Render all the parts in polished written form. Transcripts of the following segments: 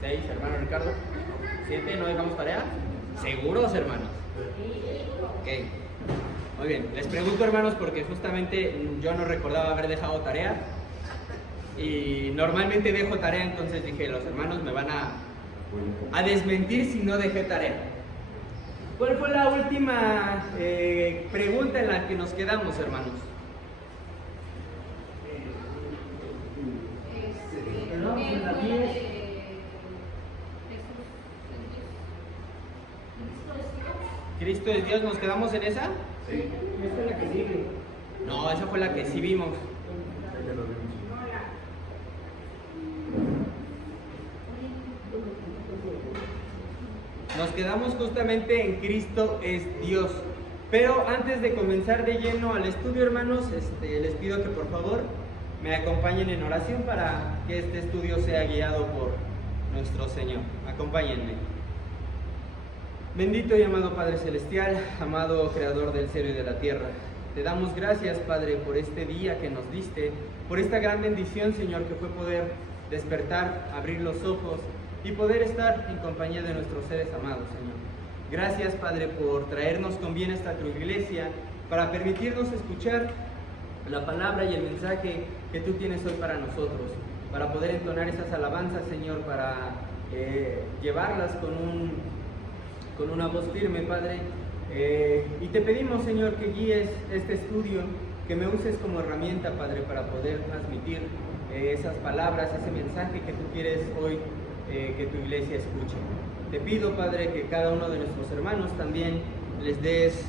6, hermano Ricardo. 7, ¿no dejamos tarea? ¿Seguros, hermanos? Ok. Muy bien. Les pregunto, hermanos, porque justamente yo no recordaba haber dejado tarea. Y normalmente dejo tarea, entonces dije, los hermanos me van a desmentir si no dejé tarea. ¿Cuál fue la última pregunta en la que nos quedamos, hermanos? ¿Cristo es Dios? ¿Nos quedamos en esa? Sí. Esta es la que sigue. No, esa fue la que sí vimos. Nos quedamos justamente en Cristo es Dios. Pero antes de comenzar de lleno al estudio, hermanos, les pido que por favor me acompañen en oración para que este estudio sea guiado por nuestro Señor. Acompáñenme. Bendito y amado Padre Celestial, amado Creador del cielo y de la tierra, te damos gracias, Padre, por este día que nos diste, por esta gran bendición, Señor, que fue poder despertar, abrir los ojos y poder estar en compañía de nuestros seres amados, Señor. Gracias, Padre, por traernos con bien hasta tu iglesia, para permitirnos escuchar la palabra y el mensaje que tú tienes hoy para nosotros, para poder entonar esas alabanzas, Señor, para llevarlas con una voz firme, Padre. Y te pedimos, Señor, que guíes este estudio, que me uses como herramienta, Padre, para poder transmitir esas palabras, ese mensaje que tú quieres hoy que tu iglesia escuche. Te pido, Padre, que cada uno de nuestros hermanos también les des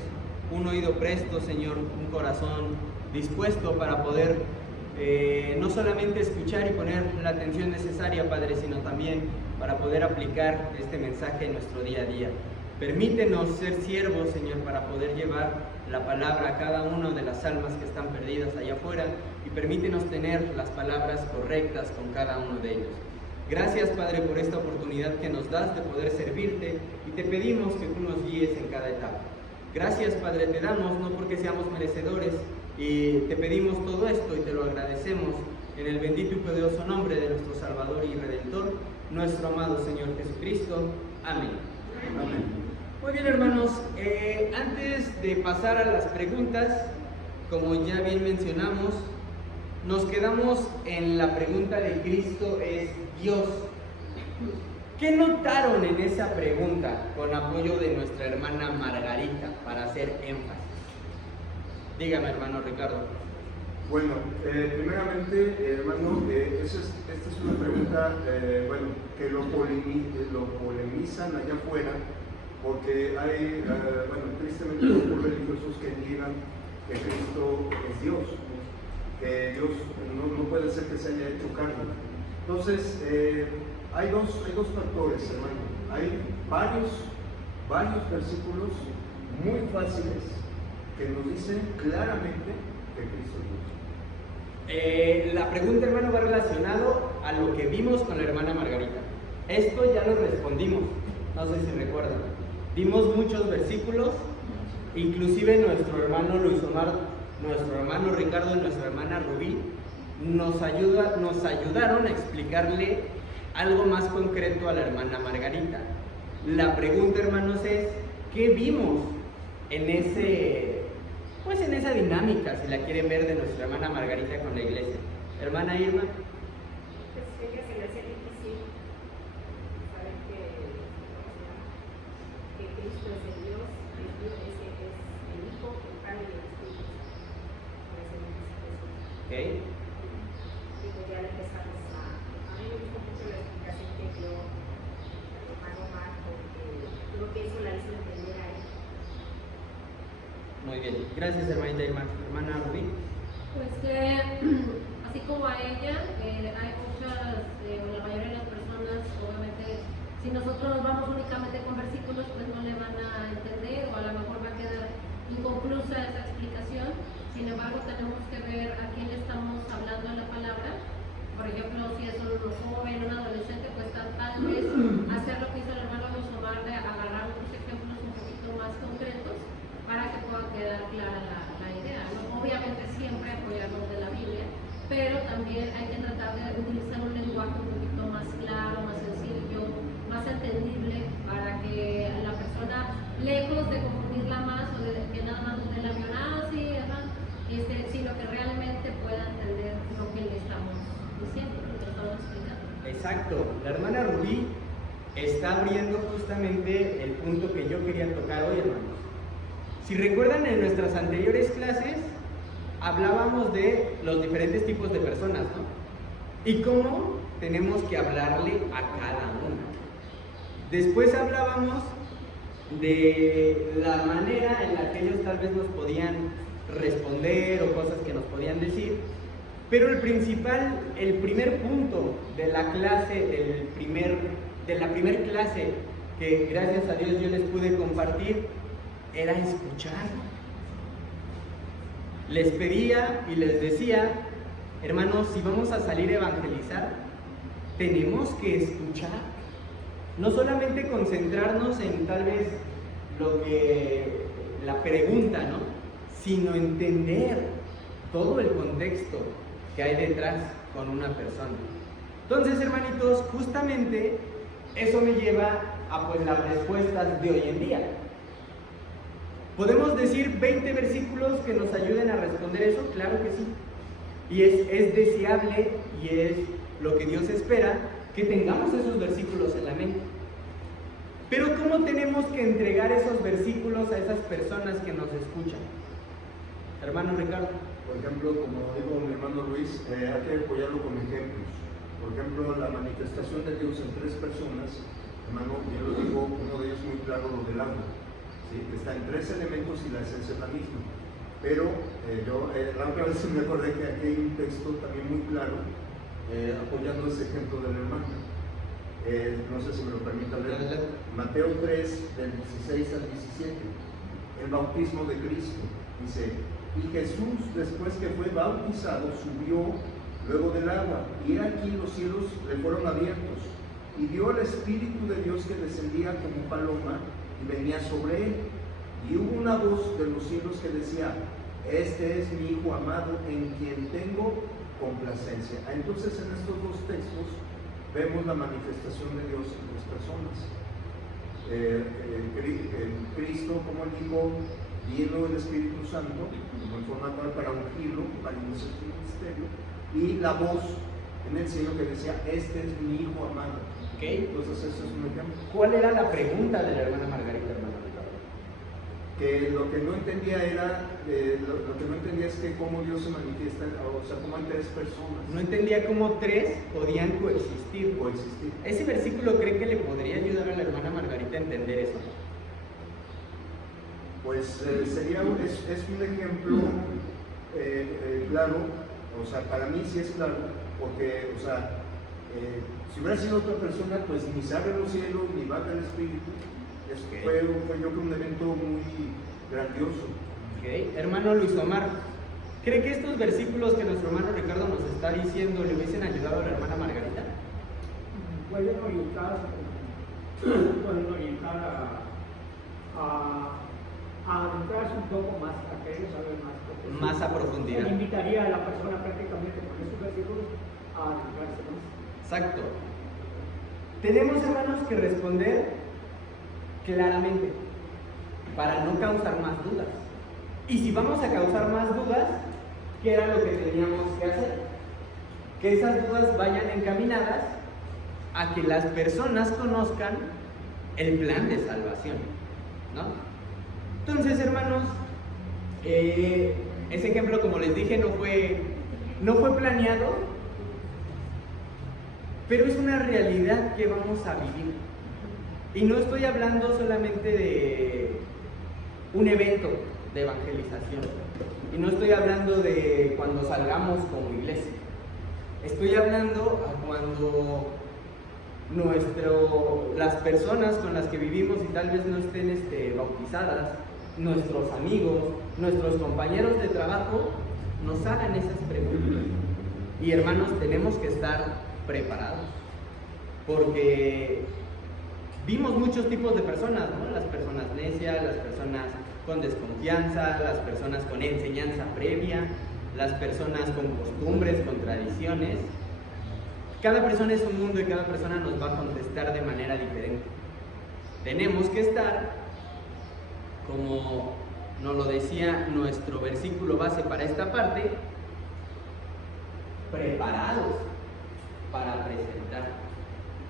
un oído presto, Señor, un corazón dispuesto para poder no solamente escuchar y poner la atención necesaria, Padre, sino también para poder aplicar este mensaje en nuestro día a día. Permítenos ser siervos, Señor, para poder llevar la palabra a cada una de las almas que están perdidas allá afuera, y permítenos tener las palabras correctas con cada uno de ellos. Gracias, Padre, por esta oportunidad que nos das de poder servirte, y te pedimos que tú nos guíes en cada etapa. Gracias, Padre, te damos no porque seamos merecedores, y te pedimos todo esto y te lo agradecemos en el bendito y poderoso nombre de nuestro Salvador y Redentor, nuestro amado Señor Jesucristo. Amén. Amén. Muy bien, hermanos, antes de pasar a las preguntas, como ya bien mencionamos, nos quedamos en la pregunta de Cristo es Dios. ¿Qué notaron en esa pregunta con apoyo de nuestra hermana Margarita para hacer énfasis? Dígame, hermano Ricardo. Bueno, primeramente, hermano, esta es una pregunta, que lo polemizan allá afuera, porque hay, tristemente, grupos religiosos que niegan que Cristo es Dios, que Dios no puede ser que se haya hecho carne. Entonces, hay dos factores, hermano. Hay varios versículos muy fáciles que nos dicen claramente que Cristo es Dios. La pregunta, hermano, va relacionado a lo que vimos con la hermana Margarita. Esto ya lo respondimos, no sé si recuerdan. Dimos muchos versículos, inclusive nuestro hermano Luis Omar, nuestro hermano Ricardo y nuestra hermana Rubí nos ayudaron a explicarle algo más concreto a la hermana Margarita. La pregunta, hermanos, es ¿qué vimos en esa dinámica, si la quieren ver, de nuestra hermana Margarita con la iglesia? Hermana Irma. Pues ella se le hace difícil saber que Cristo es el Dios, es el Hijo, el Padre y el Espíritu. Por eso me dice Jesús. Okay. Digo, ya le empezamos a mí me gustó mucho la explicación que dio el hermano Marco, porque creo que eso la hizo entender a él. Muy bien, gracias, hermanita Irma. Hermana Rubí. Pues que así como a ella, hay muchas, la mayoría de las personas, obviamente, si nosotros nos vamos únicamente con versículos, pues no le van a entender, o a lo mejor va a quedar inconclusa esa explicación. Sin embargo, tenemos que ver a quién le estamos hablando en la palabra. Por ejemplo, si es un joven, un adolescente, pues tal vez hacer lo que hizo el hermano Luis Omar, de agarrar otros ejemplos un poquito más concretos para que pueda quedar clara la idea, ¿no? Obviamente siempre apoyarnos de la Biblia, pero también hay que tratar de utilizar un lenguaje un poquito más claro, más sencillo, Exacto, la hermana Rubí está abriendo justamente el punto que yo quería tocar hoy, hermanos. Si recuerdan, en nuestras anteriores clases hablábamos de los diferentes tipos de personas, ¿no? Y cómo tenemos que hablarle a cada una. Después hablábamos de la manera en la que ellos tal vez nos podían responder o cosas que nos podían decir, pero el primer punto de la clase, de la primer clase que gracias a Dios yo les pude compartir, era escuchar. Les pedía y les decía, hermanos, si vamos a salir a evangelizar, tenemos que escuchar. No solamente concentrarnos en tal vez la pregunta, ¿no? Sino entender todo el contexto que hay detrás con una persona. Entonces, hermanitos, justamente eso me lleva a pues las respuestas de hoy en día. ¿Podemos decir 20 versículos que nos ayuden a responder eso? Claro que sí. Y es deseable y es lo que Dios espera, que tengamos esos versículos en la mente. Pero ¿cómo tenemos que entregar esos versículos a esas personas que nos escuchan? Hermano Ricardo. Por ejemplo, como dijo mi hermano Luis, hay que apoyarlo con ejemplos. Por ejemplo, la manifestación de Dios en 3 personas, hermano, yo lo digo, uno de ellos muy claro, lo del agua. ¿Sí? Está en 3 elementos y la esencia es la misma. Pero la otra vez me acordé que aquí hay un texto también muy claro, apoyando ese ejemplo del hermano. No sé si me lo permita leer. Mateo 3, del 16 al 17. El bautismo de Cristo. Dice: y Jesús, después que fue bautizado, subió luego del agua, y aquí los cielos le fueron abiertos, y vio al Espíritu de Dios que descendía como paloma y venía sobre él. Y hubo una voz de los cielos que decía: este es mi Hijo amado, en quien tengo complacencia. Entonces, en estos 2 textos vemos la manifestación de Dios en las personas. Cristo, como él dijo, lleno del Espíritu Santo, como en forma tal para ungirlo, para iniciar su ministerio, y la voz en el cielo que decía: este es mi Hijo amado. Okay. Entonces, eso es un ejemplo. ¿Cuál era la pregunta de la hermana Margarita, hermano Ricardo? Que lo que no entendía era, lo que no entendía es que cómo Dios se manifiesta, o sea, cómo hay 3 personas. No entendía cómo 3 podían coexistir. ¿Ese versículo cree que le podría ayudar a la hermana Margarita a entender eso? Pues sería, es un ejemplo claro, o sea, para mí sí es claro, porque, o sea, si hubiera sido otra persona, pues ni se abren los cielos, ni baja el Espíritu. Fue yo creo un evento muy grandioso. Okay. Hermano Luis Omar, ¿cree que estos versículos que nuestro hermano Ricardo nos está diciendo le hubiesen ayudado a la hermana Margarita? Pueden orientar a adentrarse un poco más, a querer saber más. Más a profundidad. Invitaría a la persona prácticamente con estos versículos a adentrarse más. Exacto. Tenemos, hermanos, que responder claramente para no causar más dudas. Y si vamos a causar más dudas, ¿qué era lo que teníamos que hacer? Que esas dudas vayan encaminadas a que las personas conozcan el plan de salvación, ¿no? Entonces, hermanos, ese ejemplo, como les dije, no fue planeado, pero es una realidad que vamos a vivir. Y no estoy hablando solamente de un evento de evangelización, y no estoy hablando de cuando salgamos como iglesia. Estoy hablando a cuando las personas con las que vivimos y tal vez no estén bautizadas, nuestros amigos, nuestros compañeros de trabajo, nos hagan esas preguntas. Y hermanos, tenemos que estar preparados, porque vimos muchos tipos de personas, ¿no? Las personas necias, las personas con desconfianza, las personas con enseñanza previa, las personas con costumbres, con tradiciones. Cada persona es un mundo y cada persona nos va a contestar de manera diferente. Tenemos que estar, como nos lo decía nuestro versículo base para esta parte, preparados para presentar.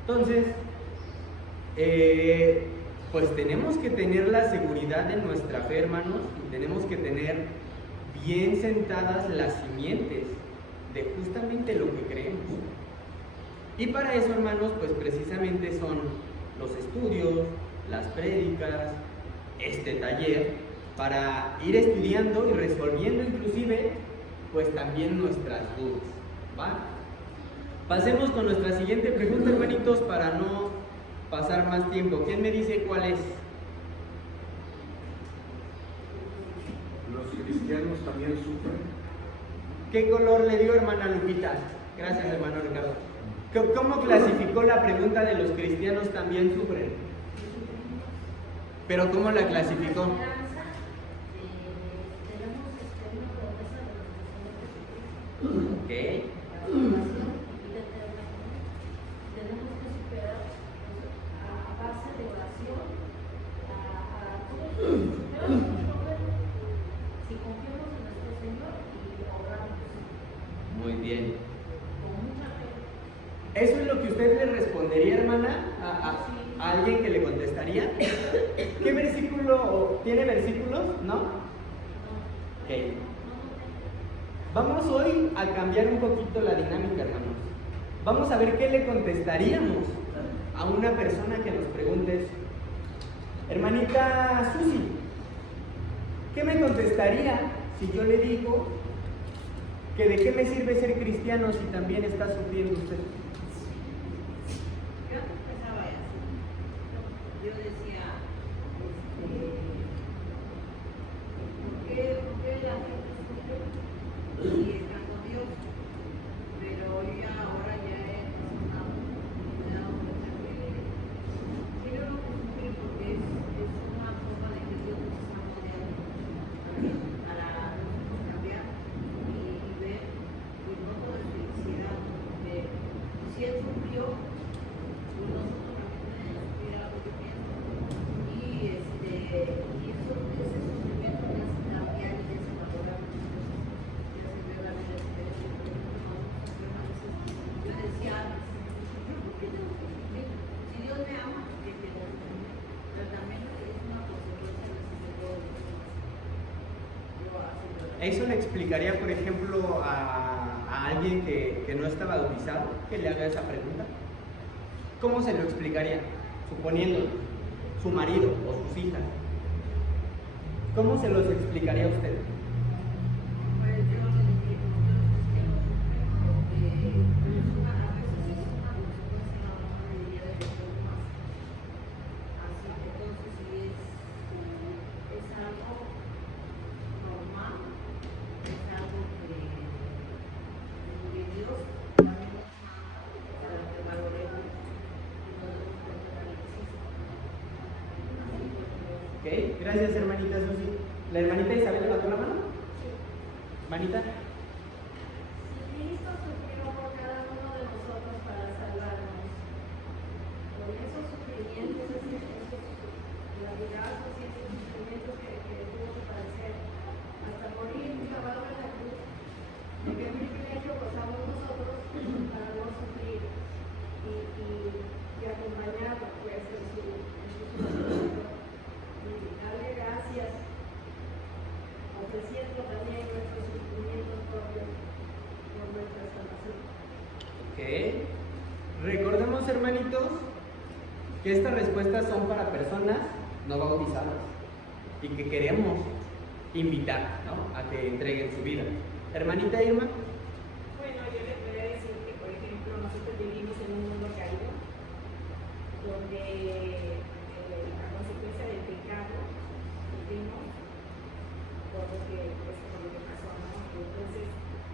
Entonces, pues tenemos que tener la seguridad de nuestra fe, hermanos, y tenemos que tener bien sentadas las simientes de justamente lo que creemos. Y para eso, hermanos, pues precisamente son los estudios, las prédicas, este taller, para ir estudiando y resolviendo inclusive, pues también nuestras dudas, ¿va? Pasemos con nuestra siguiente pregunta, hermanitos, para no pasar más tiempo. ¿Quién me dice cuál es? ¿Los cristianos también sufren? ¿Qué color le dio, hermana Lupita? Gracias, hermano Ricardo. ¿Cómo clasificó la pregunta de los cristianos también sufren? ¿Pero cómo la clasificó? Ok. Muy bien. ¿Eso es lo que usted le respondería, hermana, a alguien que le contestaría? ¿Qué versículo? ¿Tiene versículos? ¿No? Ok. Vamos hoy a cambiar un poquito la dinámica, hermanos. Vamos a ver qué le contestaríamos a una persona que nos pregunte eso. Hermanita Susi, ¿qué me contestaría si yo le digo que de qué me sirve ser cristiano si también está sufriendo usted? Yo pensaba así. Yo decía, ¿por qué la gente sufre y está con Dios? Pero yo ahora ya he razonado y me he dado cuenta que yo no puedo sufrir porque es una forma de que Dios nos está moldeando para nosotros cambiar y ver que no todo es felicidad. Si Él sufrió, pues nosotros también tenemos que ir a lo que pienso. Y eso, ese sufrimiento me hace cambiar y desvalorar muchas cosas. Ya se ve la vida diferente. Yo decía antes, ¿por qué tengo que sufrir? Si Dios me ama, ¿por qué tengo que sufrir? Pero también es una consecuencia de todo lo que pasa. Eso le explicaría, por ejemplo, a alguien que no está bautizado, que le haga esa pregunta. ¿Cómo se lo explicaría? Suponiendo su marido o sus hijas. ¿Cómo se los explicaría a usted? Pues yo le dije, como yo los cristianos sufren, a veces es una consecuencia normal de vida de los demás. Así que entonces sí es algo normal, es algo que Dios también nos manda para que valoremos y nos demos cuenta de que existe. Así que Ok, gracias, hermanita Susi. ¿La hermanita Isabel levantó la mano? Manita. Si Cristo sufrió por cada uno de nosotros para salvarnos, con esos sufrimientos, esos latigazos y esos sufrimientos que tuvo que padecer, hasta morir clavado en la cruz, ¿de qué privilegio gozamos nosotros para no sufrir y acompañarlo pues, en su sufrimiento? Y darle gracias, ofreciendo también nuestros sufrimientos propios por nuestra salvación. Ok. Recordemos, hermanitos, que estas respuestas son para personas no bautizadas y que queremos invitar, ¿no?, a que entreguen su vida. Hermanita Irma. Bueno, yo le podría decir que, por ejemplo, nosotros vivimos en un mundo caído, donde a consecuencia del pecado sufrimos por lo que pasó, ¿no? Entonces,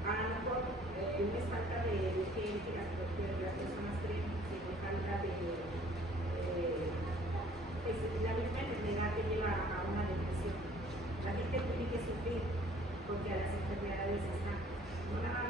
a lo mejor no es falta de gente, las personas creen, sino falta de la misma enfermedad que lleva a una depresión. La gente tiene que sufrir porque a las enfermedades están, no nada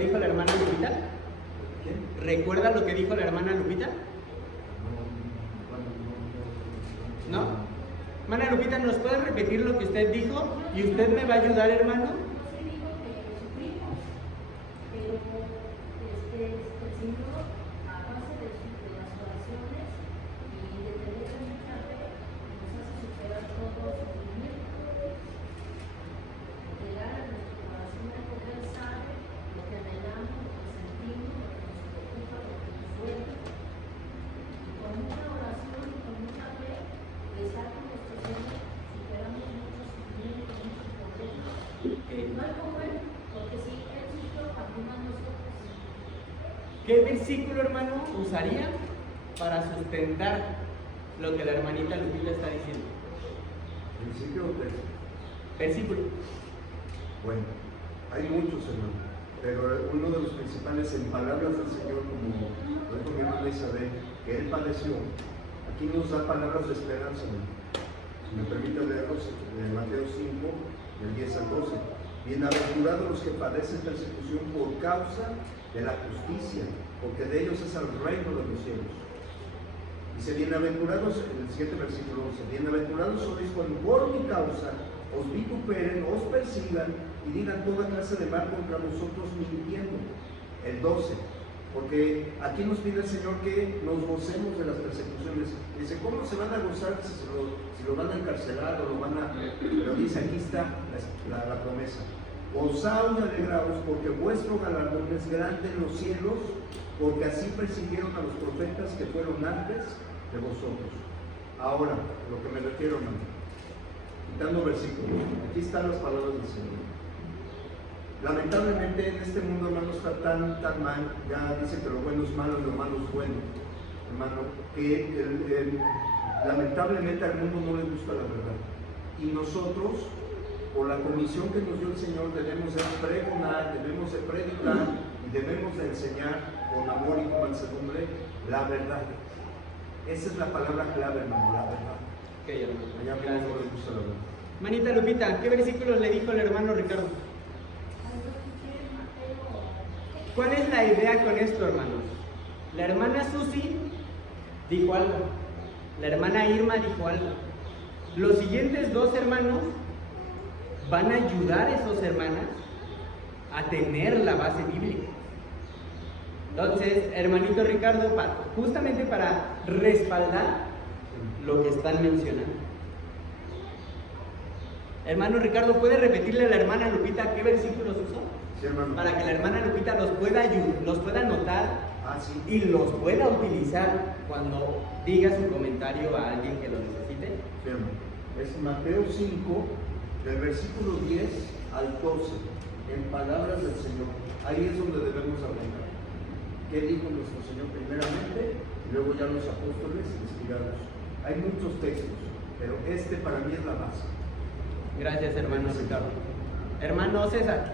dijo la hermana Lupita? ¿Quién? ¿Recuerda lo que dijo la hermana Lupita? ¿No? Hermana Lupita, ¿nos puede repetir lo que usted dijo? ¿Y usted me va a ayudar, hermano? José dijo que lo sufrimos, pero el Señor, a base de las oraciones y de tener mucha fe, nos hace superar todo sufrimiento. Llegar a nuestro corazón, porque Él sabe lo que anhelamos, lo que sentimos, lo que nos preocupa, lo que nos duele. Y con mucha oración y con mucha fe, estar con nuestro Señor, superamos muchos sufrimientos, muchos problemas. No hay como Él, porque si Él sufrió, ¿para qué más nosotros? ¿Qué versículo, hermano, usaría para sustentar lo que la hermanita Lupita está diciendo? ¿Principio o texto? Versículo. Bueno, hay muchos, hermano, pero uno de los principales, en palabras del Señor, como lo dijo mi hermana Isabel, que Él padeció, aquí nos da palabras de esperanza, hermano. Si me permite leerlos, en Mateo 5, del 10 al 12. Bienaventurados los que padecen persecución por causa de la justicia, porque de ellos es el reino de los cielos. Dice, bienaventurados, en el siguiente versículo 11, bienaventurados sois cuando por mi causa os vituperen, os persigan y digan toda clase de mal contra nosotros mintiendo. El 12, porque aquí nos pide el Señor que nos gocemos de las persecuciones. Dice, ¿cómo se van a gozar si lo van a encarcelar o lo van a...? Pero dice, aquí está la promesa. Gozaos y alegraos, porque vuestro galardón es grande en los cielos, porque así persiguieron a los profetas que fueron antes de vosotros. Ahora, lo que me refiero, hermano, quitando versículos, aquí están las palabras del Señor. Lamentablemente en este mundo, hermano, está tan mal, ya dice que lo bueno es malo y lo malo es bueno, hermano, que lamentablemente al mundo no le gusta la verdad. Y nosotros, por la comisión que nos dio el Señor, debemos de pregonar, debemos de predicar y debemos de enseñar con amor y con mansedumbre la verdad. Esa es la palabra clave, hermano, la verdad. Ok, hermano. Allá Gracias. no les gusta la verdad. Manita Lupita, ¿qué versículos le dijo el hermano Ricardo? ¿Cuál es la idea con esto, hermanos? La hermana Susi dijo algo, la hermana Irma dijo algo. Los siguientes dos hermanos van a ayudar a esas hermanas a tener la base bíblica. Entonces, hermanito Ricardo, justamente para respaldar lo que están mencionando. Hermano Ricardo, ¿puede repetirle a la hermana Lupita qué versículos usó? Sí, hermano. Para que la hermana Lupita los pueda anotar Sí. y los pueda utilizar cuando diga su comentario a alguien que lo necesite. Sí, hermano. Es Mateo 5, del versículo 10 al 12, en palabras del Señor. Ahí es donde debemos aprender. ¿Qué dijo nuestro Señor primeramente? Y luego ya los apóstoles inspirados. Hay muchos textos, pero este para mí es la base. Gracias, hermano Ricardo. Hermano César.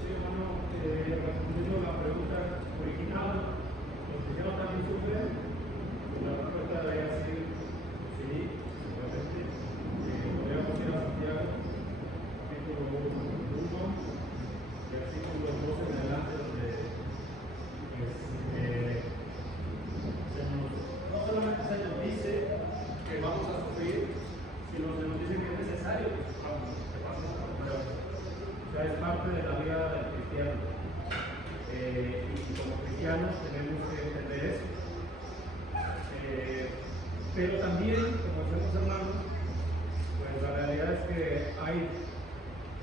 Sí, hermano, respondiendo a la pregunta original, ¿los cristianos también sufren? La respuesta debería ser sí, seguramente. Podríamos ir a Santiago, capítulo 1, versículo 12 en adelante, donde no solamente se nos dice que vamos a sufrir, sino se nos dice que es necesario que suframos, que pasemos por pruebas. O sea, es parte de la vida del cristiano. Y como cristianos tenemos que entender eso. Pero también, como somos hermanos, pues la realidad es que hay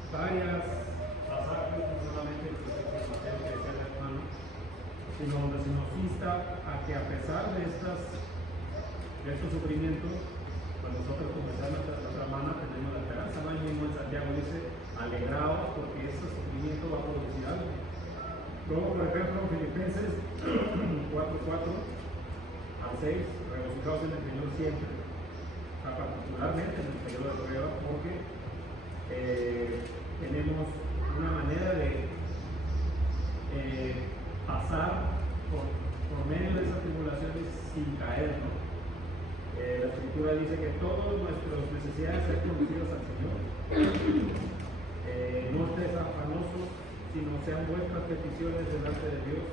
varias pasajes, no solamente el que decía el hermano, sino donde se nos insta a que a pesar de estos sufrimientos, pues nosotros como decía nuestra hermana tenemos la esperanza. No hay mismo en Santiago dice, alegraos porque este sufrimiento va a producir algo. Luego, por ejemplo, Filipenses 4:4 al 6, regocijaos en el Señor siempre, o sea, particularmente en el periodo de prueba, porque tenemos una manera de pasar por medio de esas tribulaciones sin caer, ¿no? La Escritura dice que todas nuestras necesidades sean conocidas al Señor. No estés afanosos sino sean vuestras peticiones delante de Dios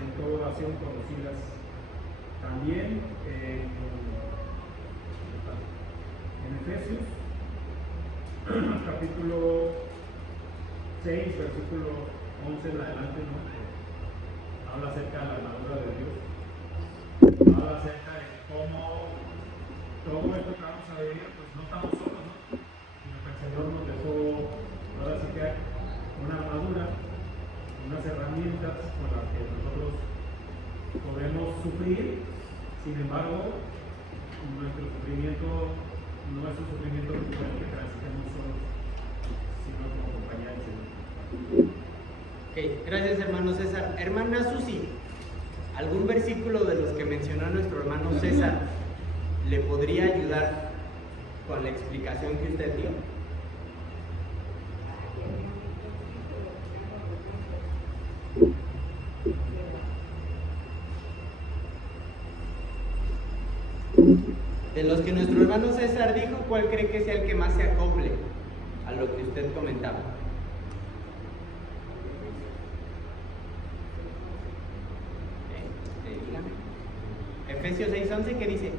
en toda oración conocidas. También en Efesios, capítulo 6, versículo 11 en adelante, ¿no? Habla acerca de la armadura de Dios. Habla acerca de cómo todo esto que vamos a vivir, pues no estamos solos, ¿no? Sino que el Señor nos dejó, ahora sí que una armadura, unas herramientas con las que nosotros podemos sufrir. Sin embargo, nuestro sufrimiento no es un sufrimiento que transitemos solos, sino como compañía del Señor. Ok, gracias hermano César. Hermana Susi, ¿algún versículo de los que mencionó nuestro hermano César le podría ayudar con la explicación que usted dio? De los que nuestro hermano César dijo, ¿cuál cree que sea el que más se acople a lo que usted comentaba? Dígame. Efesios 6:11, ¿qué dice?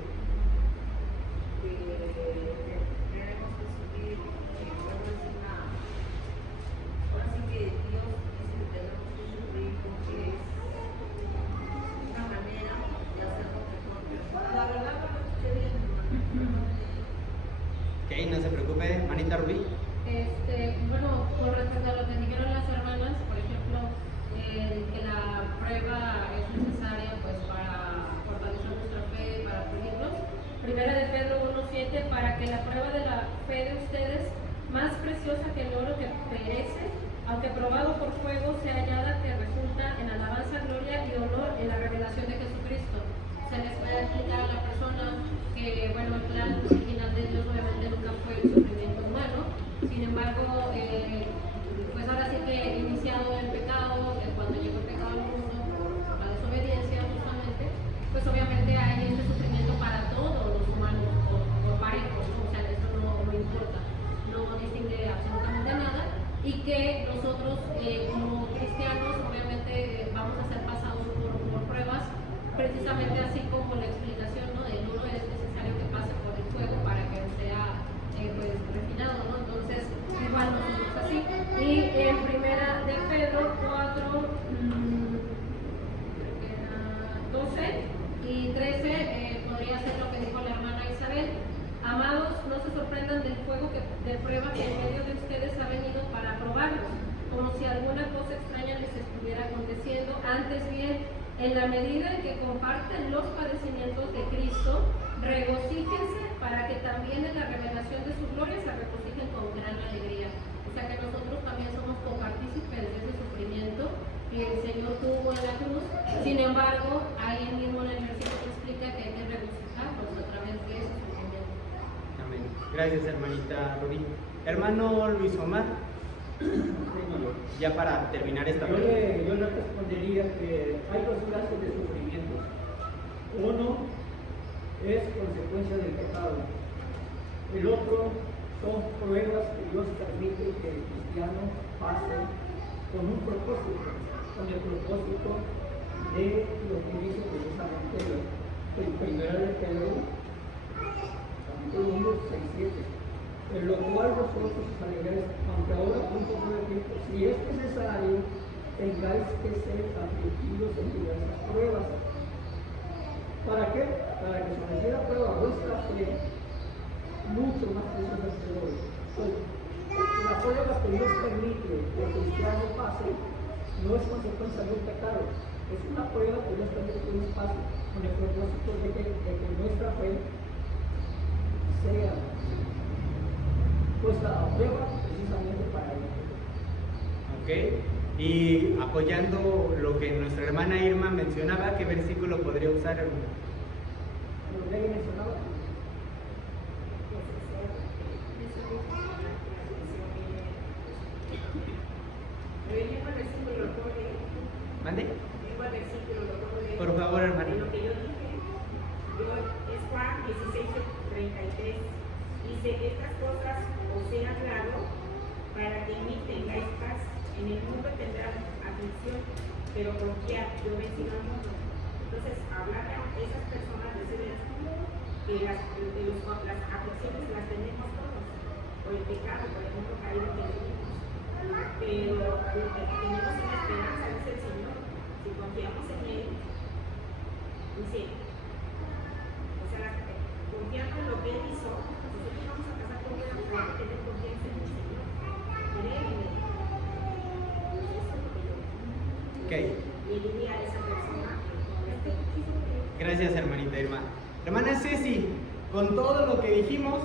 Ok, no se preocupe, manita Rubí. Bueno, con respecto a lo que dijeron las hermanas, por ejemplo, que la prueba es necesaria pues para fortalecer nuestra fe, para pedirnos. Primera de Pedro 1:7, para que la prueba de la fe de ustedes, más preciosa que el oro que perece, aunque probado por fuego, sea hallada que resulta en alabanza, gloria y honor en la revelación de Jesucristo. Se les puede explicar a la persona que, bueno, el plan original de Dios obviamente nunca fue el sufrimiento humano. Sin embargo, pues ahora sí que iniciado el pecado, que cuando llegó el pecado al mundo por la desobediencia justamente, pues obviamente hay este sufrimiento para todos los humanos por parejo, ¿no? O sea, eso no importa, no distingue absolutamente nada, y que nosotros como cristianos obviamente vamos a ser pasados por pruebas, precisamente así como la explicación, ¿no? Del oro es necesario que pase por el fuego para que sea pues refinado, ¿no? Entonces igual nosotros así. Y en primera de Pedro 4, 12 y 13 podría ser lo que dijo la hermana Isabel. Amados, no se sorprendan del fuego de prueba que en medio de ustedes ha venido para probarlos, como si alguna cosa extraña les estuviera aconteciendo. Antes bien, en la medida en que comparten los padecimientos de Cristo, regocíjense para que también en la revelación de su gloria se regocijen con gran alegría. O sea que nosotros también somos copartícipes de ese sufrimiento que el Señor tuvo en la cruz. Sin embargo, ahí mismo en el versículo explica que hay que regocijarnos a través de ese sufrimiento. Amén. Gracias, hermanita Rubí. Hermano Luis Omar, ya para terminar esta yo pregunta. le respondería que hay dos clases de sufrimiento. Uno es consecuencia del pecado. El otro son pruebas que Dios permite que el cristiano pase con un propósito, con el propósito de lo que dice precisamente el primero de Pedro, capítulo 1, 6-7. En lo cual vosotros os alegráis, aunque ahora por un poco de tiempo, si es necesario, tengáis que ser afligidos en diversas pruebas. ¿Para qué? Para que sometida a prueba vuestra fe, mucho más preciosa que el oro. Pues, la prueba que Dios permite que el cristiano pase no es consecuencia de un pecado, es una prueba que Dios permite que uno pase con el propósito de que nuestra fe sea puesta a prueba precisamente para ello. Ok. Y apoyando lo que nuestra hermana Irma mencionaba, ¿qué versículo podría usar, hermano? Lo que ella mencionaba. ¿Mande? Por favor, hermano. Lo que yo dije, es Juan 16:33. Dice, estas cosas os he hablado para que en mí tengáis paz. en el mundo tendrán aflicción, pero confiar, yo he vencido al mundo. Entonces, hablar a esas personas, decirles que las aflicciones las tenemos todos, por el pecado, por el mundo caído que vivimos. Pero tenemos una esperanza, dice el Señor, si confiamos en Él, dice, o sea, confiando en lo que Él hizo, nosotros vamos a pasar por una prueba, tener confianza en el Señor, creer en Él. Okay. Y diría a esa persona, Gracias, hermanita Irma. Hermana Ceci, con todo lo que dijimos,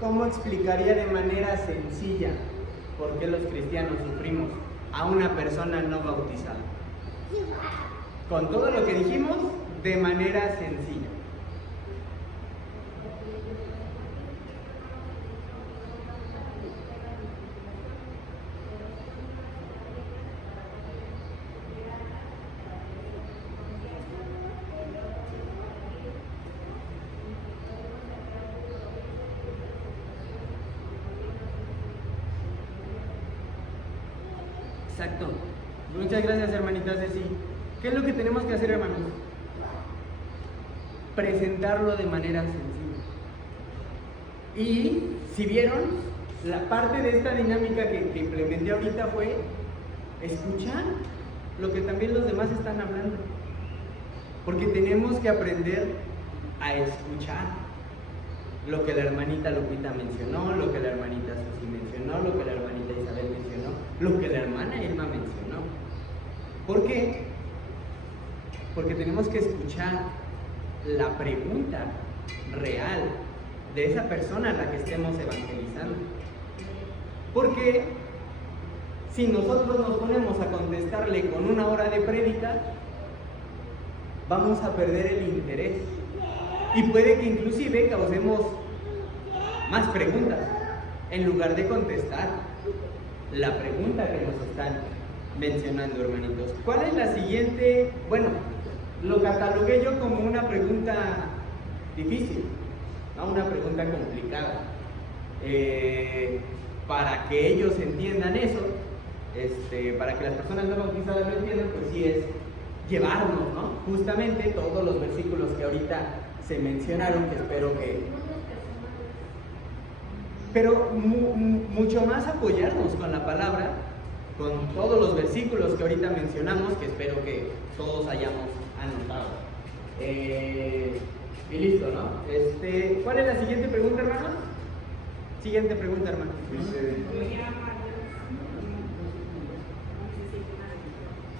¿cómo explicaría de manera sencilla por qué los cristianos sufrimos a una persona no bautizada? Con todo lo que dijimos, de manera sencilla. Exacto. Muchas gracias, hermanita Ceci. ¿Qué es lo que tenemos que hacer, hermanos? Presentarlo de manera sencilla. Y si vieron, la parte de esta dinámica que implementé ahorita fue escuchar lo que también los demás están hablando. Porque tenemos que aprender a escuchar lo que la hermanita Lupita mencionó, lo que la hermanita Susi mencionó, lo que la hermanita Isabel mencionó, lo que la hermana Irma mencionó. ¿Por qué? Porque tenemos que escuchar la pregunta real de esa persona a la que estemos evangelizando. Porque si nosotros nos ponemos a contestarle con una hora de prédica, vamos a perder el interés. Y puede que inclusive causemos más preguntas en lugar de contestar la pregunta que nos están mencionando, hermanitos. ¿Cuál es la siguiente? Bueno, lo catalogué yo como una pregunta difícil, ¿no? Una pregunta complicada. Para que ellos entiendan eso, para que las personas no bautizadas lo entiendan, pues sí es llevarnos, ¿no? Justamente todos los versículos que ahorita se mencionaron, que espero que... Pero mucho más apoyarnos con la palabra, con todos los versículos que ahorita mencionamos, que espero que todos hayamos anotado. Y listo, ¿no? ¿Cuál es la siguiente pregunta, hermano? Siguiente pregunta, hermano.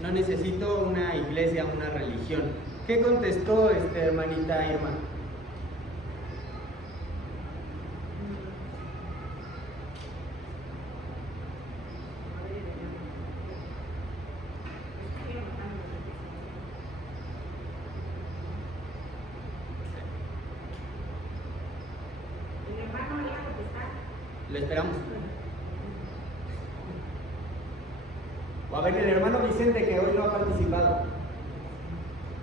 No necesito una iglesia, una religión. ¿Qué contestó hermanita Irma? Lo esperamos. O a ver, el hermano Vicente, que hoy no ha participado,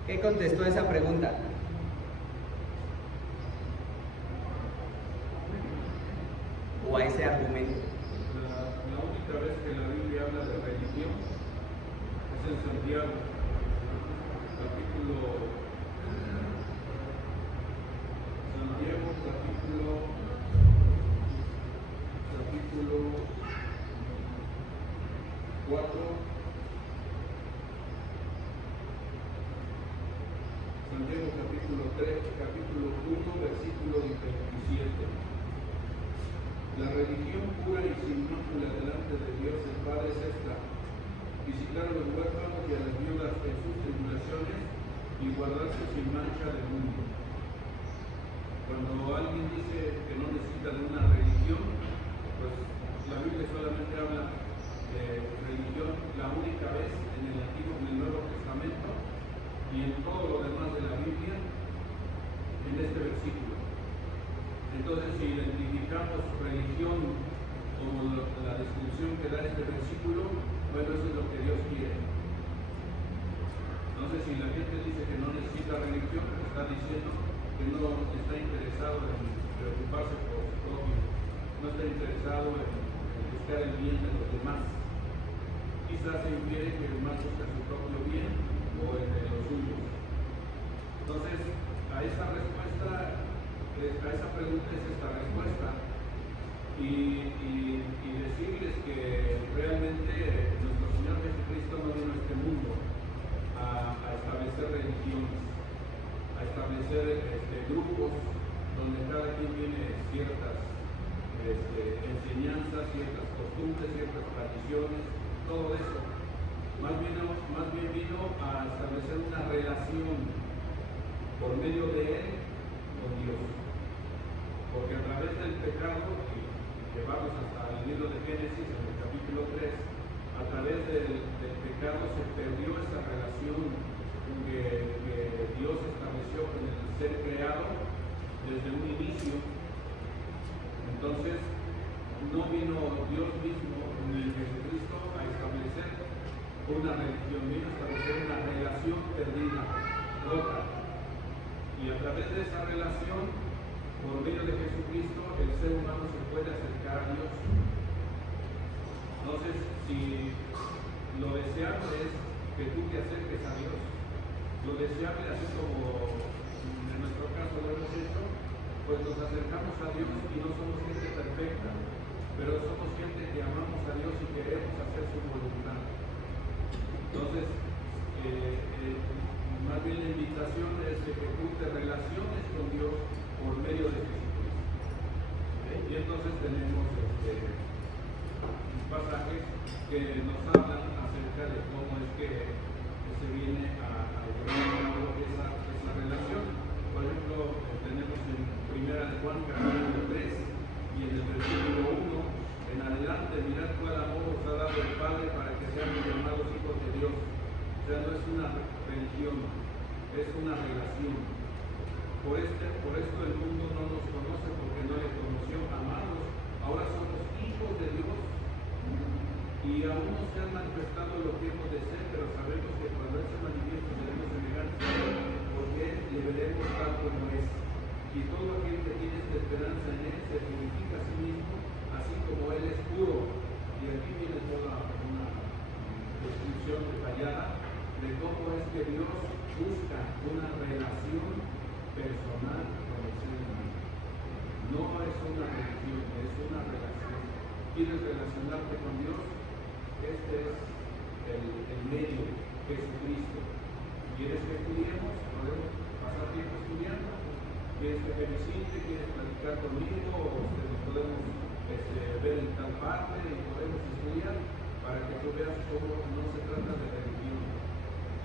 ¿qué contestó a esa pregunta? O a ese argumento. La única vez que la Biblia habla de religión es en Santiago, capítulo 4, Santiago capítulo 3, capítulo 1, versículo 27. La religión pura y sin mácula delante de Dios el Padre es esta: visitar a los huérfanos y a las viudas en sus tribulaciones y guardarse sin mancha del mundo. Cuando alguien dice que no necesita de una religión, pues la Biblia solamente habla de religión la única vez en el Antiguo y el Nuevo Testamento, y en todo lo demás de la Biblia en este versículo. Entonces, si identificamos religión como la descripción que da este versículo, bueno, eso es lo que Dios quiere. Entonces, si la gente dice que no necesita religión, está diciendo que no está interesado en preocuparse por su propio, no está interesado en buscar el bien de los demás. quizás se infiere que más busca su propio bien o el de los suyos. Entonces, a esa pregunta es esta respuesta. Y decirles que realmente nuestro Señor Jesucristo no vino a este mundo a establecer religiones, a establecer grupos donde cada quien tiene ciertas enseñanzas, ciertas costumbres, ciertas tradiciones, todo eso. Más bien vino a establecer una relación por medio de Él con Dios. Porque a través del pecado, y llevamos hasta el libro de Génesis, en el capítulo 3, a través del pecado se perdió esa relación que Dios estableció con el ser creado desde un inicio. Entonces, no vino Dios mismo ni Jesucristo a establecer una religión, vino a establecer una relación perdida, rota. Y a través de esa relación, por medio de Jesucristo, el ser humano se puede acercar a Dios. Entonces, si lo deseable es que tú te acerques a Dios, lo deseable, así como en nuestro caso lo hemos hecho, pues nos acercamos a Dios y no somos gente perfecta, pero somos gente que amamos a Dios y queremos hacer su voluntad. Entonces, más bien la invitación es de que tú te relaciones con Dios por medio de Jesucristo. Y entonces tenemos pasajes que nos hablan acerca de cómo es que se viene a llevar a cabo esa relación. Por ejemplo, tenemos en 1 Juan capítulo 3 y en el versículo 1 en adelante: mirad cuál amor os ha dado el Padre para que seamos llamados hijos de Dios. O sea, no es una religión, es una relación. Por esto el mundo no nos conoce, porque no le conoció. Amados, ahora somos hijos de Dios y aún no se han manifestado lo que hemos de ser, pero sabemos que cuando Él se manifieste seremos semejantes a Él, porque le veremos tal como es. Y todo aquel que tiene esta esperanza en Él se purifica a sí mismo, así como Él es puro. Y aquí viene toda una descripción detallada de cómo es que Dios busca una relación personal con el ser humano. No es una religión, es una relación. ¿Quieres relacionarte con Dios? Este es el medio, Jesucristo. ¿Quieres que estudiemos? Podemos pasar tiempo estudiando. ¿Quieres que te visite? ¿Quieres platicar conmigo? O nos podemos ver en tal parte y podemos estudiar para que tú veas cómo no se trata de religión.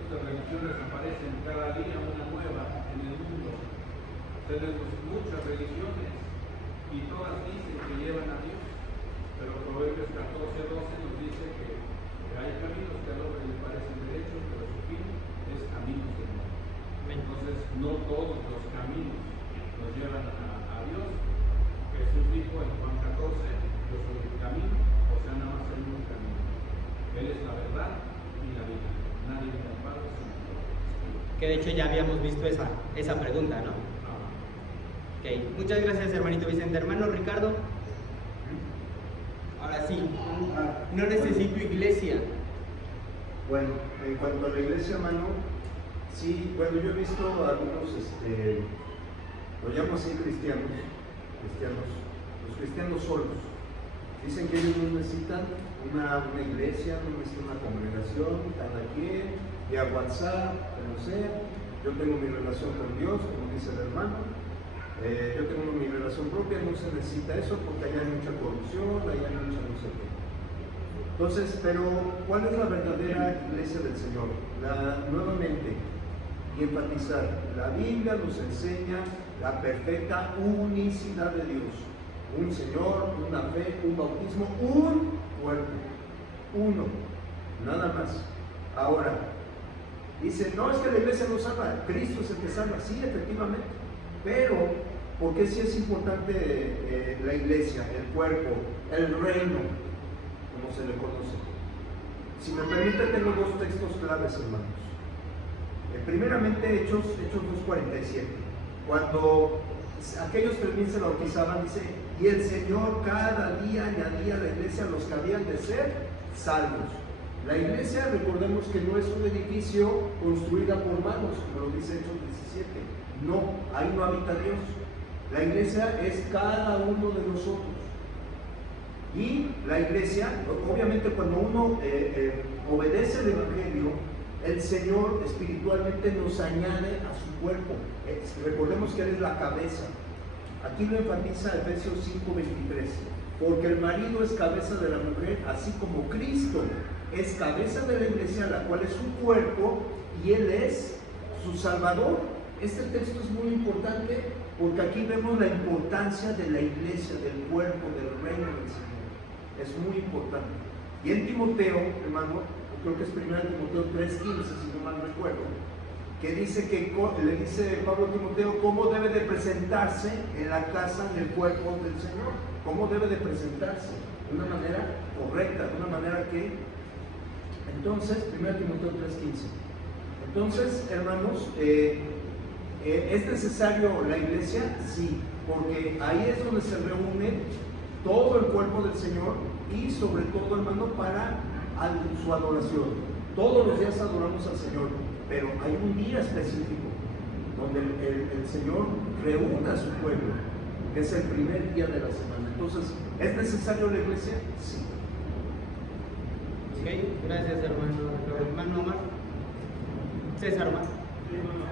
Las religiones aparecen cada día una nueva en el mundo. Tenemos muchas religiones y todas dicen que llevan a Dios, pero Proverbios 14:12 nos dice que hay caminos que al hombre le parecen derechos, pero su fin es caminos de muerte. Entonces, no todos los caminos nos llevan a Dios. Jesús dijo en Juan 14: yo soy el camino, o sea, nada más hay un camino. Él es la verdad y la vida. Nadie me da paz sin Dios. Que de hecho ya habíamos visto esa pregunta, ¿no? Okay. Muchas gracias, hermanito Vicente. Hermano Ricardo, ahora sí, no necesito iglesia. Bueno, en cuanto a la iglesia, hermano, sí, bueno, yo he visto a algunos, lo llamo así cristianos, los cristianos solos. Dicen que ellos no necesitan una iglesia, no necesitan una congregación, cada quien, vía WhatsApp, no sé. Yo tengo mi relación con Dios, como dice el hermano. Yo tengo mi relación propia, no se necesita eso porque allá hay mucha corrupción, allá hay mucha no sé qué. Entonces, pero ¿cuál es la verdadera iglesia del Señor? Nuevamente, y enfatizar, la Biblia nos enseña la perfecta unicidad de Dios. Un Señor, una fe, un bautismo, un cuerpo, uno, nada más. Ahora, dice, no es que la iglesia no salva, Cristo es el que salva, sí, efectivamente, pero ¿por qué sí es importante la iglesia, el cuerpo, el reino, como se le conoce? Si me permite, tengo dos textos claves, hermanos. Primeramente, Hechos 2:47, cuando aquellos que también se bautizaban, dice, y el Señor cada día añadía a la iglesia a los que habían de ser salvos. La iglesia, recordemos que no es un edificio construida por manos, como lo dice Hechos 17. No, ahí no habita Dios. La iglesia es cada uno de nosotros. Y la iglesia, obviamente cuando uno obedece el Evangelio, el Señor espiritualmente nos añade a su cuerpo. Recordemos que Él es la cabeza. Aquí lo enfatiza Efesios 5:23. Porque el marido es cabeza de la mujer, así como Cristo es cabeza de la iglesia, la cual es su cuerpo, y Él es su Salvador. Este texto es muy importante porque aquí vemos la importancia de la iglesia, del cuerpo, del reino del Señor. Es muy importante. Y en Timoteo, hermano, creo que es 1 Timoteo 3:15, si no mal recuerdo, que dice que le dice Pablo a Timoteo cómo debe de presentarse en la casa, en el cuerpo del Señor, cómo debe de presentarse de una manera correcta, de una manera que... Entonces, 1 Timoteo 3:15. Entonces, hermanos, ¿es necesario la iglesia? Sí, porque ahí es donde se reúne todo el cuerpo del Señor y sobre todo, hermano, para su adoración. Todos los días adoramos al Señor, pero hay un día específico donde el Señor reúne a su pueblo, que es el primer día de la semana. Entonces, ¿es necesario la iglesia? Sí. Ok, gracias hermano. Hermano Omar. César Omar. Sí, hermano,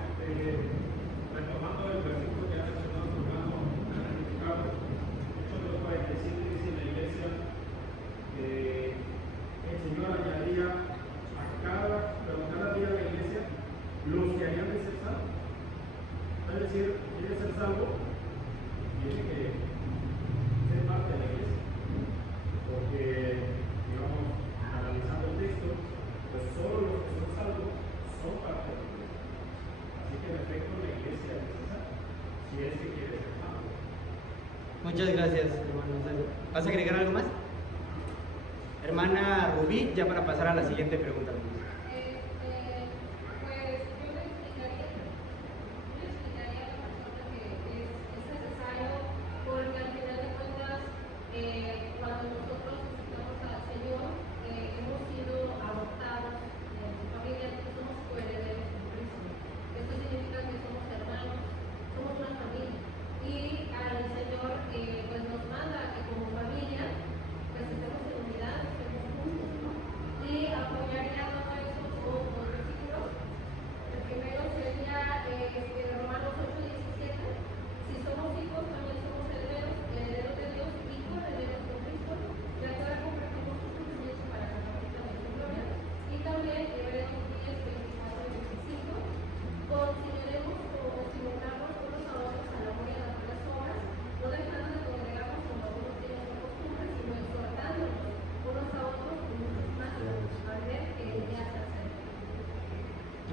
retomando el versículo que ha mencionado su hermano Ricardo, Hechos 2:47 dice en la iglesia que el Señor añadía cada día de la iglesia los que hayan de ser salvos. Es decir, quiere ser salvo, tiene que ser parte de la iglesia. Porque, digamos, analizando el texto, pues solo los que son salvos son parte de la iglesia. Así que en efecto la iglesia es necesaria, si es que quiere ser salvo. Muchas gracias, hermano. ¿Vas a agregar algo más? Hermana Rubí, ya para pasar a la siguiente pregunta.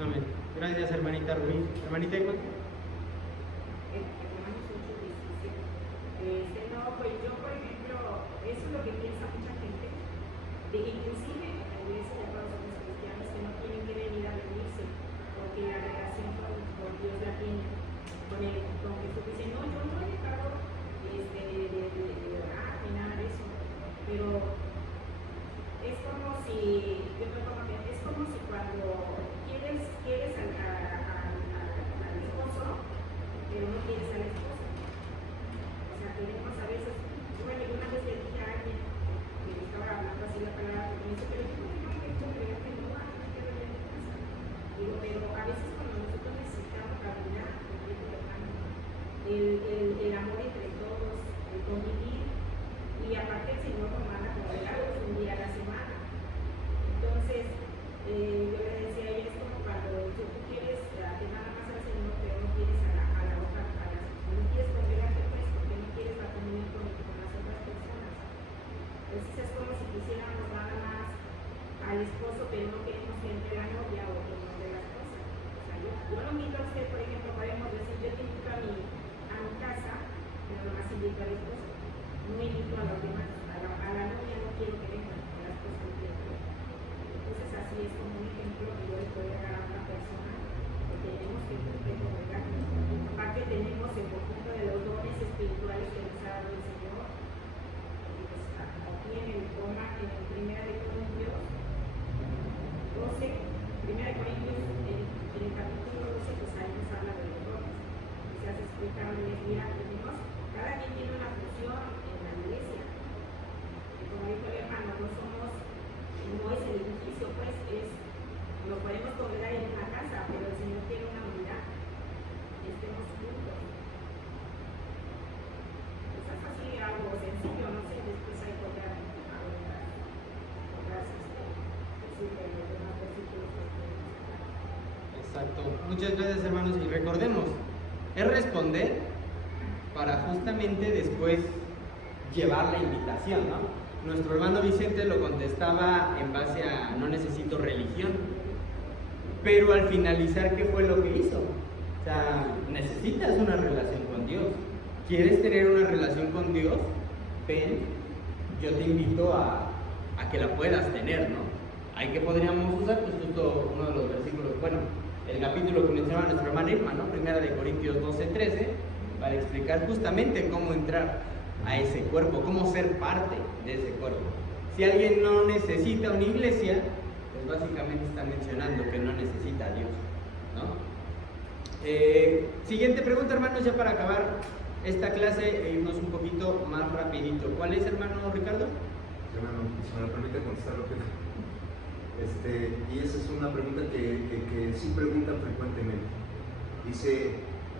Amén. Gracias, hermanita Rubí. Hermanita Irma. Romanos 8:17. No, pues yo, por ejemplo, eso es lo que piensa mucha gente, de que inclusive en la iglesia ya todos somos cristianos que no tienen que venir a reunirse, porque la relación con Dios la tienen, con Jesús. Dice, no, yo no he dejado de orar ni nada de eso, pero es como si, es como si cuando quieres al esposo, pero no quieres a la esposa. O sea, tenemos a veces, bueno, yo una vez le dije a alguien que me estaba hablando así la palabra, que me dice, pero yo no tengo que congregarte, no vas a quedar en mi casa. Digo, pero a veces cuando nosotros necesitamos caminar, el amor entre todos, el convivir, y aparte el Señor nos manda a congregarnos un día a la semana. Entonces, yo le decía a ella, es como cuando tú quieres que nada más al Señor, pero no quieres a la otra, no quieres congregarte, pues, porque no quieres la comunión con las otras personas. Entonces es como si quisiéramos nada más al esposo, pero no queremos que entre la novia o que nos dé las cosas. O sea, yo no invito a usted, por ejemplo, podemos decir, yo te invito a mi casa, pero nomás invito al esposo. No invito a los demás, a la novia no quiero que vengan, a las cosas no quiero que vengan. Entonces así mira, cada quien tiene una función en la iglesia. Y como dijo el hermano, no es el edificio, pues lo podemos congregar en una casa, pero el Señor quiere una unidad, estemos juntos. Pues es así algo sencillo, no sé, después hay que otras decirle los demás versículos que podemos sacar. Exacto. Muchas gracias, hermanos. Y recordemos, es responder para justamente después llevar la invitación, ¿no? Nuestro hermano Vicente lo contestaba en base a no necesito religión, pero al finalizar, ¿qué fue lo que hizo? O sea, necesitas una relación con Dios. ¿Quieres tener una relación con Dios? Ven, yo te invito a que la puedas tener, ¿no? Ahí que podríamos usar, pues justo uno de los versículos, bueno, el capítulo que mencionaba nuestro hermano Irma, ¿no? 1 Corintios 12:13, para explicar justamente cómo entrar a ese cuerpo, cómo ser parte de ese cuerpo. Si alguien no necesita una iglesia, pues básicamente está mencionando que no necesita a Dios, ¿no? Siguiente pregunta, hermanos, ya para acabar esta clase e irnos un poquito más rapidito. ¿Cuál es, hermano Ricardo? Hermano, si me lo permite contestar rápido. Y esa es una pregunta que sí preguntan frecuentemente. Dice,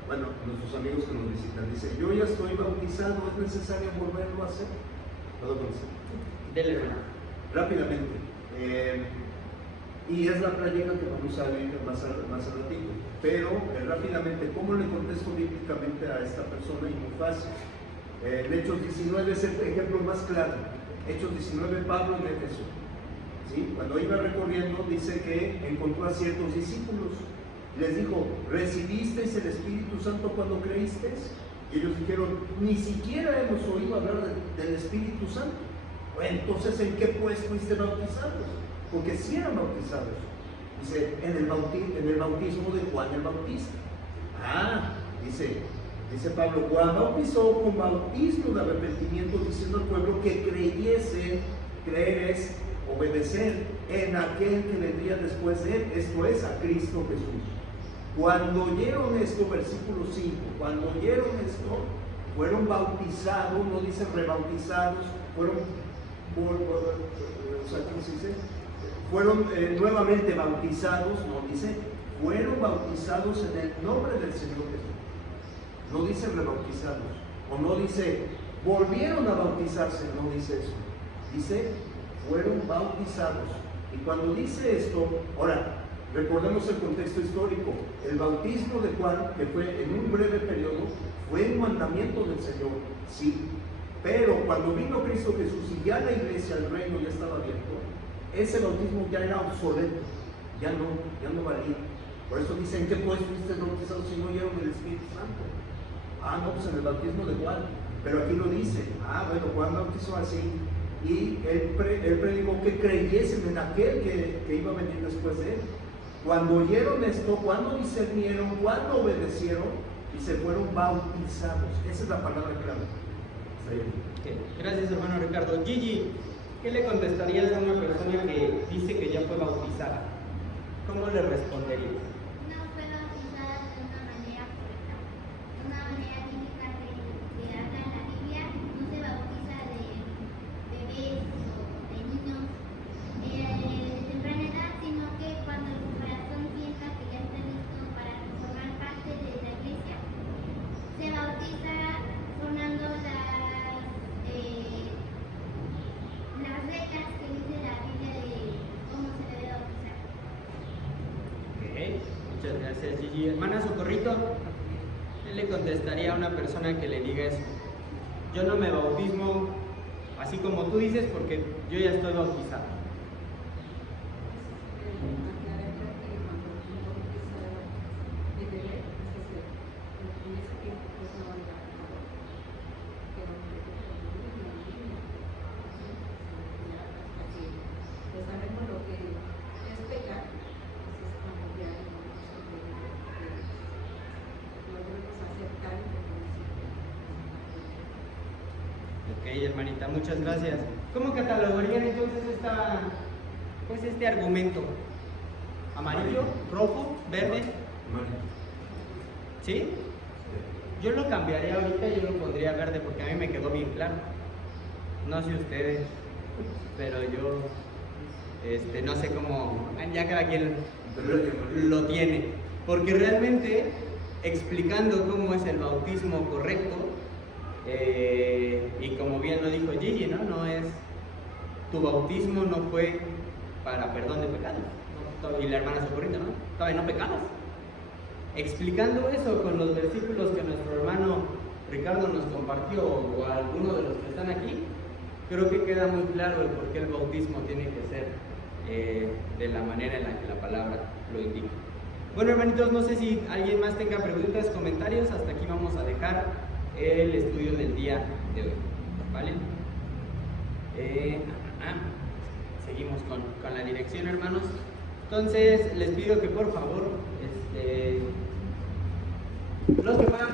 bueno, nuestros amigos que nos visitan, dice, yo ya estoy bautizado, ¿es necesario volverlo a hacer? ¿Puedo contestar? Dele, hermano. Rápidamente. Y es la plática que vamos a ver más al ratito. Pero rápidamente, ¿cómo le contesto bíblicamente a esta persona? Y muy fácil. En Hechos 19 es el ejemplo más claro. Hechos 19, Pablo en Éfeso. ¿Sí? Cuando iba recorriendo, dice que encontró a ciertos discípulos. Les dijo, ¿recibisteis el Espíritu Santo cuando creísteis? Y ellos dijeron, ni siquiera hemos oído hablar del Espíritu Santo. Entonces, ¿en qué pues fuiste bautizados? Porque sí eran bautizados. Dice, en el bautismo de Juan el Bautista. Dice Pablo, Juan bautizó con bautismo de arrepentimiento, diciendo al pueblo que creyese. Creer es obedecer en aquel que vendría después de él, esto es, a Cristo Jesús. Cuando oyeron esto, versículo 5, cuando oyeron esto, fueron bautizados, no dice rebautizados, fueron nuevamente bautizados, no dice, fueron bautizados en el nombre del Señor Jesús. No dice rebautizados, o no dice volvieron a bautizarse, no dice eso. Dice, fueron bautizados. Y cuando dice esto, ahora, recordemos el contexto histórico. El bautismo de Juan, que fue en un breve periodo, fue un mandamiento del Señor, sí. Pero cuando vino Cristo Jesús y ya la iglesia, el reino ya estaba abierto, ese bautismo ya era obsoleto, ya no valía. Por eso dicen que pues fuiste bautizados si no oyeron el Espíritu Santo. No, pues en el bautismo de Juan. Pero aquí lo dice, bueno, Juan bautizó así. Y él predicó que creyesen en aquel que iba a venir después de él. Cuando oyeron esto, cuando discernieron, cuando obedecieron y se fueron bautizados. Esa es la palabra clave. Okay. Gracias, hermano Ricardo. Gigi, ¿qué le contestarías a una persona que dice que ya fue bautizada? ¿Cómo le responderías? No fue bautizada de una manera correcta, de una manera típica que habla en la Biblia. No se bautiza de bebés o de niños de temprana edad, sino que cuando el corazón sienta que ya está listo para formar parte de la iglesia, se bautiza sonando las reglas que dice la Biblia de cómo se debe bautizar. Ok, muchas gracias, Gigi. Hermana Socorrito, ¿qué le contestaría a una persona que le diga eso? Yo no me bautismo así como tú dices porque yo ya estoy bautizado. Ok, hermanita, muchas gracias. ¿Cómo catalogarían entonces este argumento? ¿Amarillo, rojo, verde? Amarillo. ¿Sí? Yo lo cambiaría ahorita, yo lo pondría verde porque a mí me quedó bien claro. No sé ustedes, pero yo no sé cómo, ya cada quien lo tiene. Porque realmente, explicando cómo es el bautismo correcto, y como bien lo dijo Gigi, no es, tu bautismo no fue para perdón de pecados, y la hermana Socorrito, ¿no? Todavía no pecabas. Explicando eso con los versículos que nuestro hermano Ricardo nos compartió, o alguno de los que están aquí, creo que queda muy claro el por qué el bautismo tiene que ser de la manera en la que la palabra lo indica. Bueno, hermanitos, no sé si alguien más tenga preguntas, comentarios. Hasta aquí vamos a dejar el estudio del día de hoy, ¿vale? Seguimos con la dirección, hermanos. Entonces, les pido que por favor, los que puedan